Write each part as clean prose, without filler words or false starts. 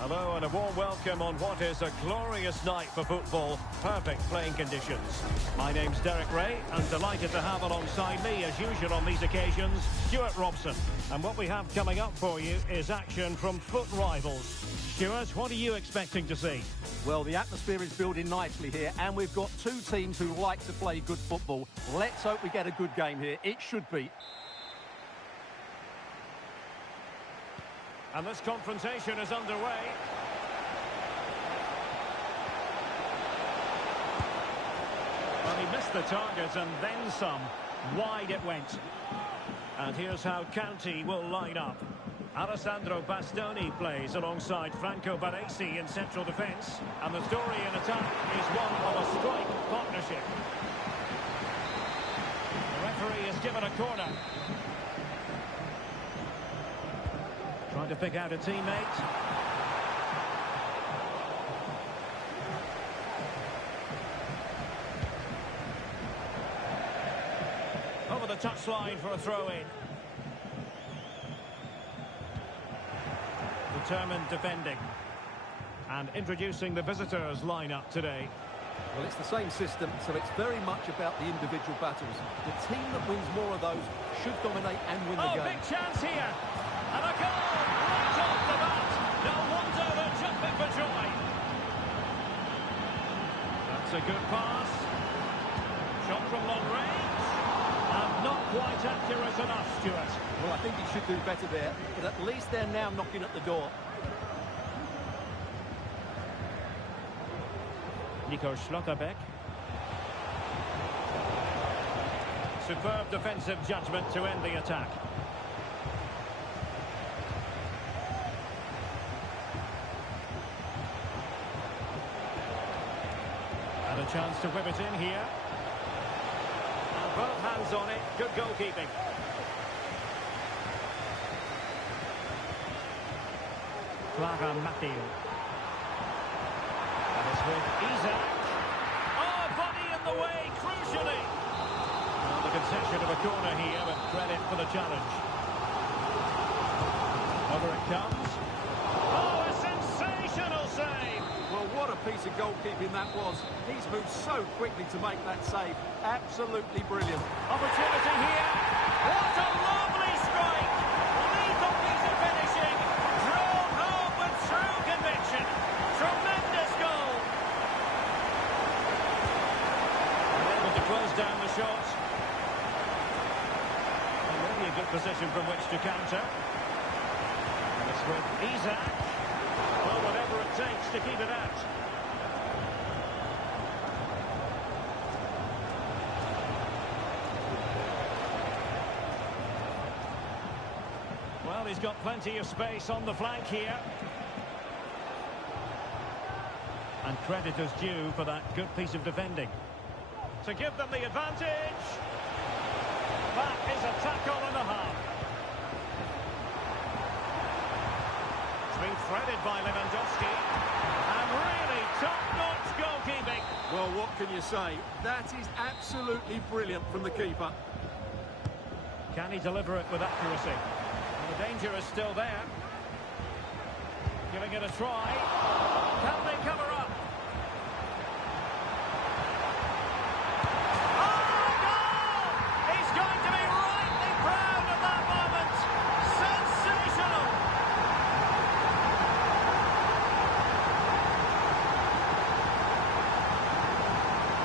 Hello and a warm welcome on what is a glorious night for football. Perfect playing conditions. My name's Derek Ray and delighted to have alongside me, as usual on these occasions, Stuart Robson. And what we have coming up for you is action from foot rivals. Stuart, what are you expecting to see? Well, the atmosphere is building nicely here, and we've got two teams who like to play good football. Let's hope we get a good game here. It should be. And this confrontation is underway. Well, he missed the target and then some. Wide it went. And here's how County will line up. Alessandro Bastoni plays alongside Franco Baresi in central defence. And the story in attack is one of a strike partnership. The referee has given a corner. Trying to pick out a teammate. Over the touchline for a throw-in. Determined defending. And introducing the visitors lineup today. Well, it's the same system, so it's very much about the individual battles. The team that wins more of those should dominate and win the game. Oh, big chance here. And a goal right off the bat. No wonder they're jumping for joy. That's a good pass. Shot from long range. And not quite accurate enough, Stuart. Well, I think he should do better there, but at least they're now knocking at the door. Nico Schlotterbeck. Superb defensive judgment to end the attack. And a chance to whip it in here. And both hands on it. Good goalkeeping. Clara Matthew. And it's with Isaac. Oh, body in the way, crucially. Well, the concession of a corner here, but credit for the challenge. Over it comes. Oh, a sensational save. Well, what a piece of goalkeeping that was. He's moved so quickly to make that save. Absolutely brilliant. Opportunity here. What a lovely strike. Lethal piece of finishing. Drove home with true conviction. Tremendous goal. And able to close down the shot. And maybe a good position from which to counter. And it's with Isaac. Well, whatever it takes to keep it out. Well, he's got plenty of space on the flank here. And credit is due for that good piece of defending. To give them the advantage. That is a tackle and a half. It's been threaded by Lewandowski. And really top-notch goalkeeping. Well, what can you say? That is absolutely brilliant from the keeper. Can he deliver it with accuracy? And the danger is still there. Giving it a try. Can they cover up? Oh, goal! He's going to be rightly proud of that moment. Sensational!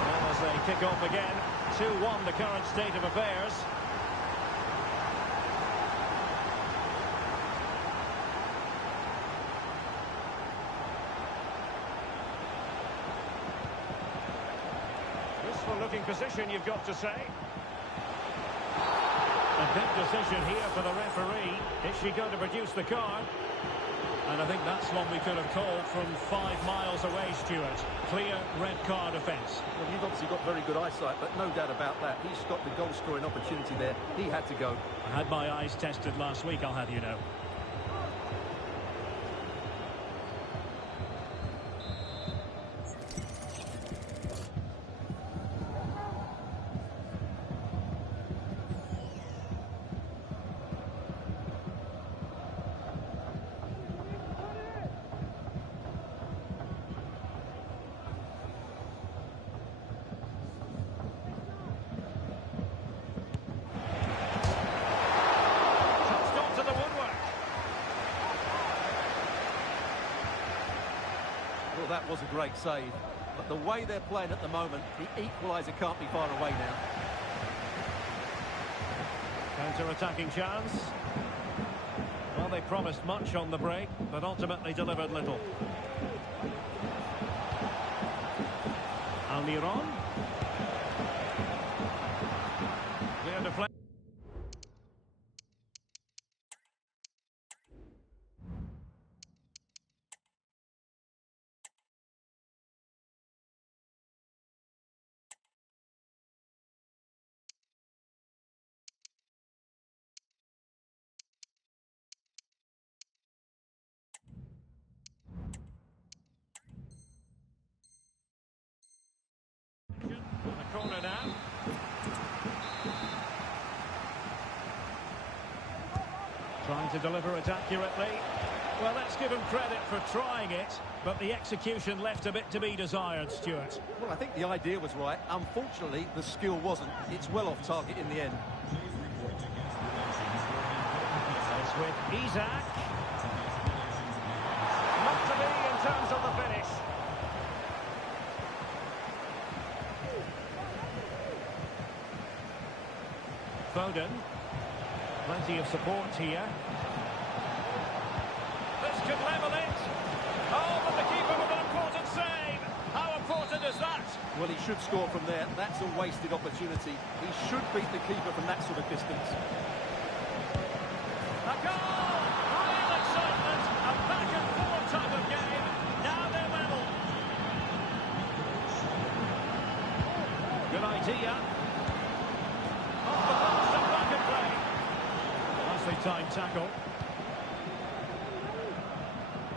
Well, as they kick off again, 2-1 the current state of affairs. Looking position, you've got to say. A big decision here for the referee. Is she going to produce the card? And I think that's one we could have called from 5 miles away, Stuart. Clear red card offence. Well, you've obviously got very good eyesight, but no doubt about that. He stopped the goal-scoring opportunity there. He had to go. I had my eyes tested last week, I'll have you know. Well, that was a great save. But the way they're playing at the moment, the equaliser can't be far away now. Counter-attacking chance. Well, they promised much on the break, but ultimately delivered little. Almiron. Clear deflection. The corner now. Trying to deliver it accurately. Well, let's give him credit for trying it, but the execution left a bit to be desired, Stuart. Well, I think the idea was right. Unfortunately, the skill wasn't. It's well off target in the end. It's with Isak. Not to be in terms of the finish. Foden. Plenty of support here. This could level it. Oh, but the keeper with an important save. How important is that? Well, he should score from there. That's a wasted opportunity. He should beat the keeper from that sort of distance. A goal! Real excitement. A back and forth type of game. Now they're level. Good idea. Off the post and back and play. Nicely timed tackle.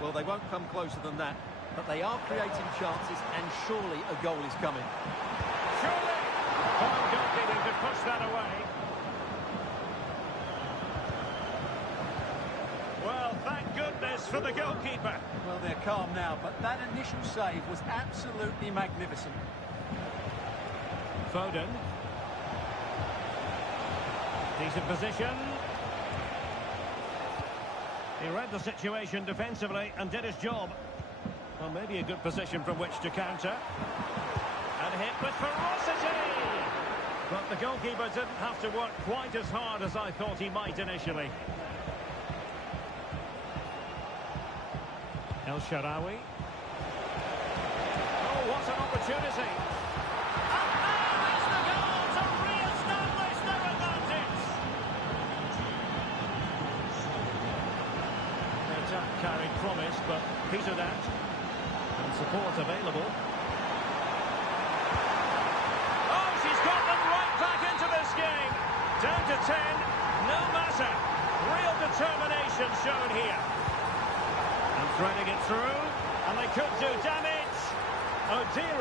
Well, they won't come closer than that, but they are creating chances, and surely a goal is coming. Surely! Fine goalkeeping to push that away. Well, thank goodness for the goalkeeper. Well, they're calm now, but that initial save was absolutely magnificent. Foden. Decent position. He read the situation defensively and did his job. Well, maybe a good position from which to counter. And hit with ferocity! But the goalkeeper didn't have to work quite as hard as I thought he might initially. El Shaarawy. Oh, what an opportunity! And there's the goal to re-establish their advantage! The attack carried promise, but petered out. And support available. Oh, she's got them right back into this game! Down to 10, no matter. Real determination shown here. And threading it through, and they could do damage. Oh dear,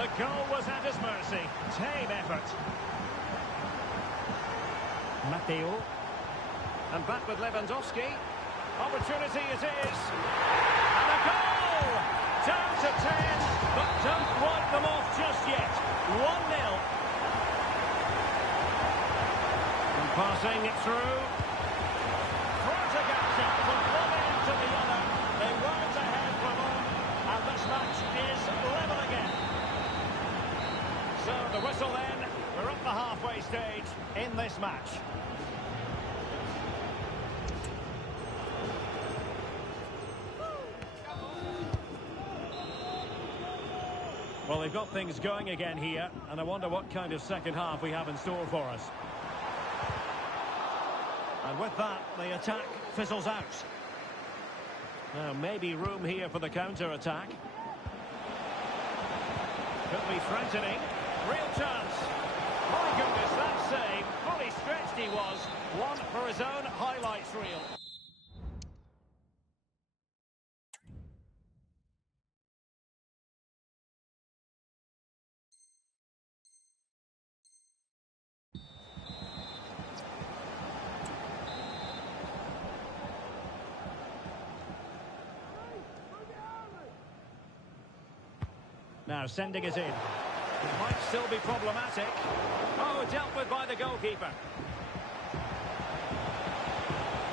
the goal was at his mercy. Tame effort. Matteo. And back with Lewandowski. Opportunity it is. And a goal! Down to 10, but don't wipe them off just yet. 1-0. And passing it through. Frotagata from one end to the other. They weren't ahead for long, and this match is level again. So the whistle then, we're at the halfway stage in this match. Well, they've got things going again here, and I wonder what kind of second half we have in store for us. And with that, the attack fizzles out. Now, maybe room here for the counter-attack. Could be threatening. Real chance. My goodness, that save. Fully stretched he was. One for his own highlights reel. Now sending it in. It might still be problematic. Oh, dealt with by the goalkeeper.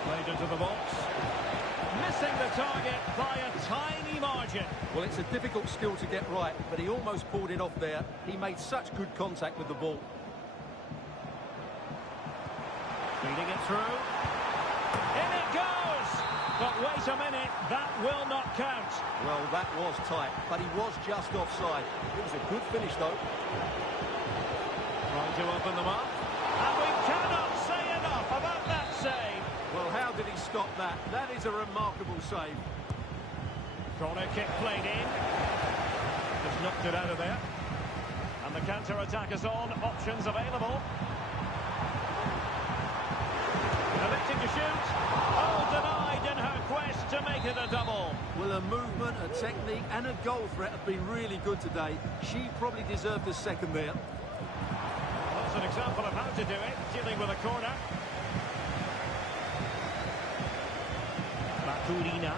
Played into the box. Missing the target by a tiny margin. Well, it's a difficult skill to get right, but he almost pulled it off there. He made such good contact with the ball. Feeding it through. In it goes! But wait a minute, that will not count. Well, that was tight, but he was just offside. It was a good finish, though. Trying to open them up. And we cannot say enough about that save. Well, how did he stop that? That is a remarkable save. Corner kick played in. Just knocked it out of there. And the counter-attack is on. Options available. Electing to shoot. All denied in her quest to make it a double. Well, her movement, her technique and her goal threat have been really good today. She probably deserved a second there. That's an example of how to do it. Dealing with a corner. Baturina.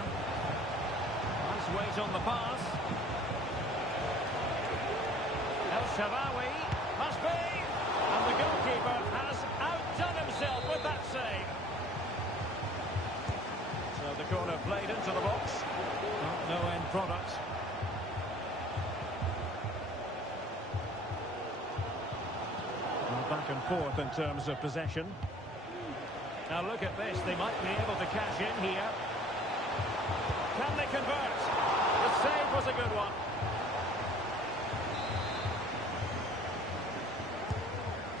Nice weight on the pass. El Shaarawy must be. And the goalkeeper has outdone himself with that save. So the corner played into the box. No end product. Well, back and forth in terms of possession. Now look at this. They might be able to cash in here. Can they convert? The save was a good one.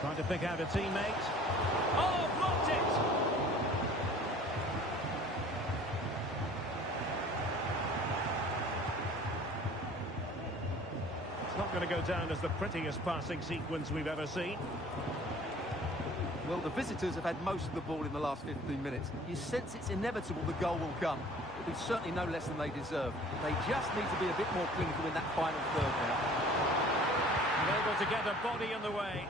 Trying to pick out a teammate. Oh, blocked it! It's not going to go down as the prettiest passing sequence we've ever seen. Well, the visitors have had most of the ball in the last 15 minutes. You sense it's inevitable the goal will come. It'll be certainly no less than they deserve. They just need to be a bit more clinical in that final third now. Able to get a body in the way.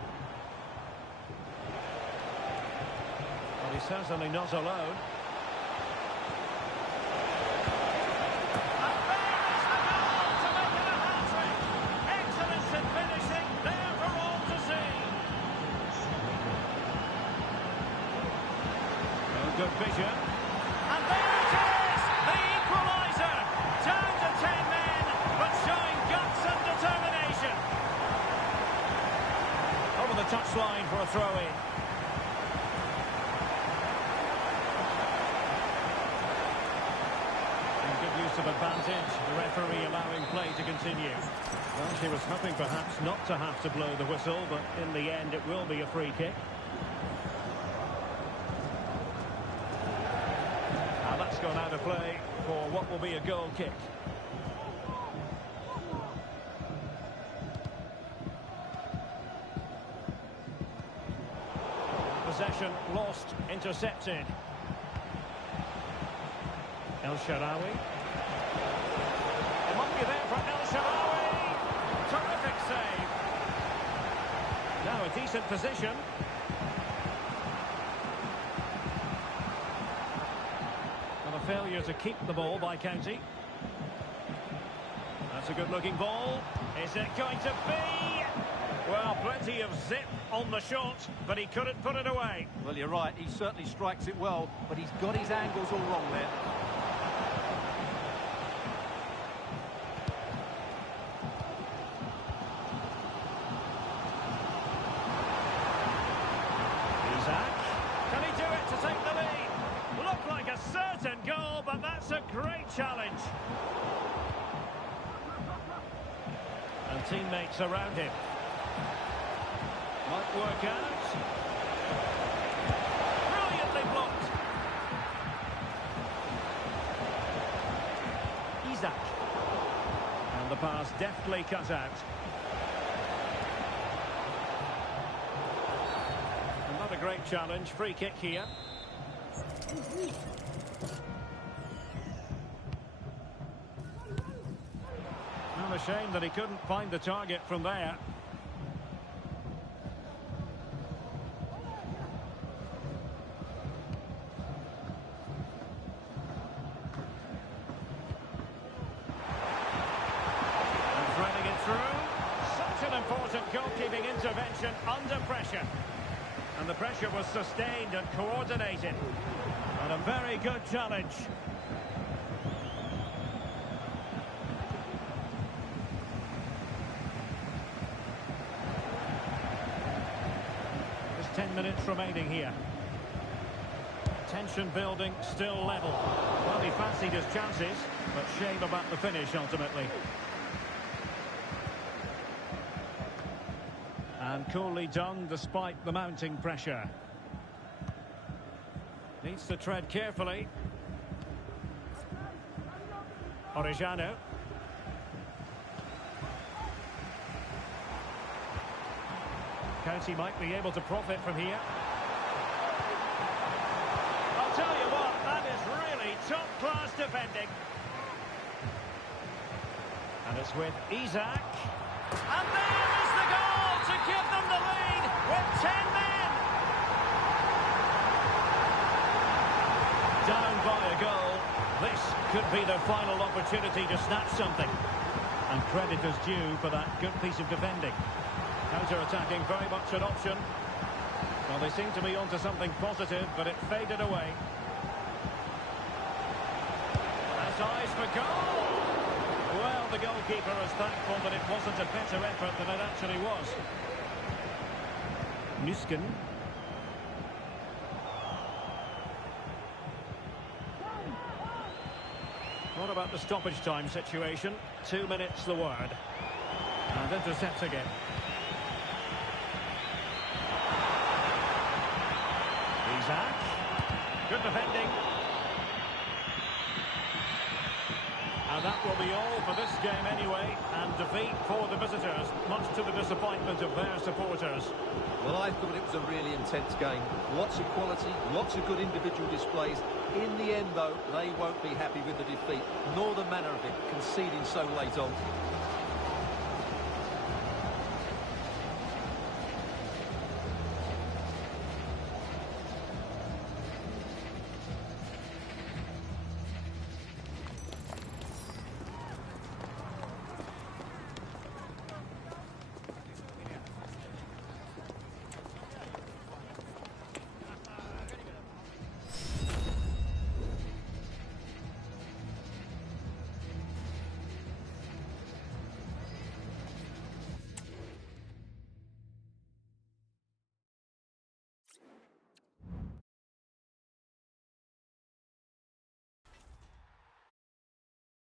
Well, he's certainly not alone. And there is the goal to make it a hat-trick. Excellence in finishing, there for all to see. Good vision. And there it is! The equaliser! Down to 10 men, but showing guts and determination. Over the touchline for a throw-in. And good use of advantage. The referee allowing play to continue. Well, she was hoping perhaps not to have to blow the whistle, but in the end it will be a free kick. That's gone out of play for what will be a goal kick. Possession lost, intercepted. El Shaarawy. It might be there for El Shaarawy. Terrific save. Now a decent position. Failure to keep the ball by County. That's a good-looking ball. Is it going to be? Well, plenty of zip on the shot, but he couldn't put it away. Well, you're right. He certainly strikes it well, but he's got his angles all wrong there. Isak. Can he do it to take the lead? Looked like a certain goal, but that's a great challenge. And teammates around him. Might work out. Brilliantly blocked. Isak. And the pass deftly cut out. Another great challenge. Free kick here. Well, a shame that he couldn't find the target from there. And threading it through. Such an important goalkeeping intervention under pressure. And the pressure was sustained and coordinated. And a very good challenge. 10 minutes remaining here. Tension building, still level. Well, he fancied his chances, but shame about the finish ultimately. And coolly done despite the mounting pressure. Needs to tread carefully. Orejano. County might be able to profit from here. I'll tell you what, that is really top-class defending. And it's with Isak. And there is the goal to give them the lead with 10 men. Down by a goal. This could be their final opportunity to snatch something. And credit is due for that good piece of defending. Counter-attacking very much an option. Well, they seem to be onto something positive, but it faded away. Has eyes for goal! Well, the goalkeeper is thankful that it wasn't a better effort than it actually was. Nusken. What about the stoppage time situation? 2 minutes the word. And intercepts again. Isak. Good defending. And that will be all for this game anyway. And defeat for the visitors, much to the disappointment of their supporters. Well, I thought it was a really intense game. Lots of quality, lots of good individual displays. In the end, though, they won't be happy with the defeat, nor the manner of it, conceding so late on.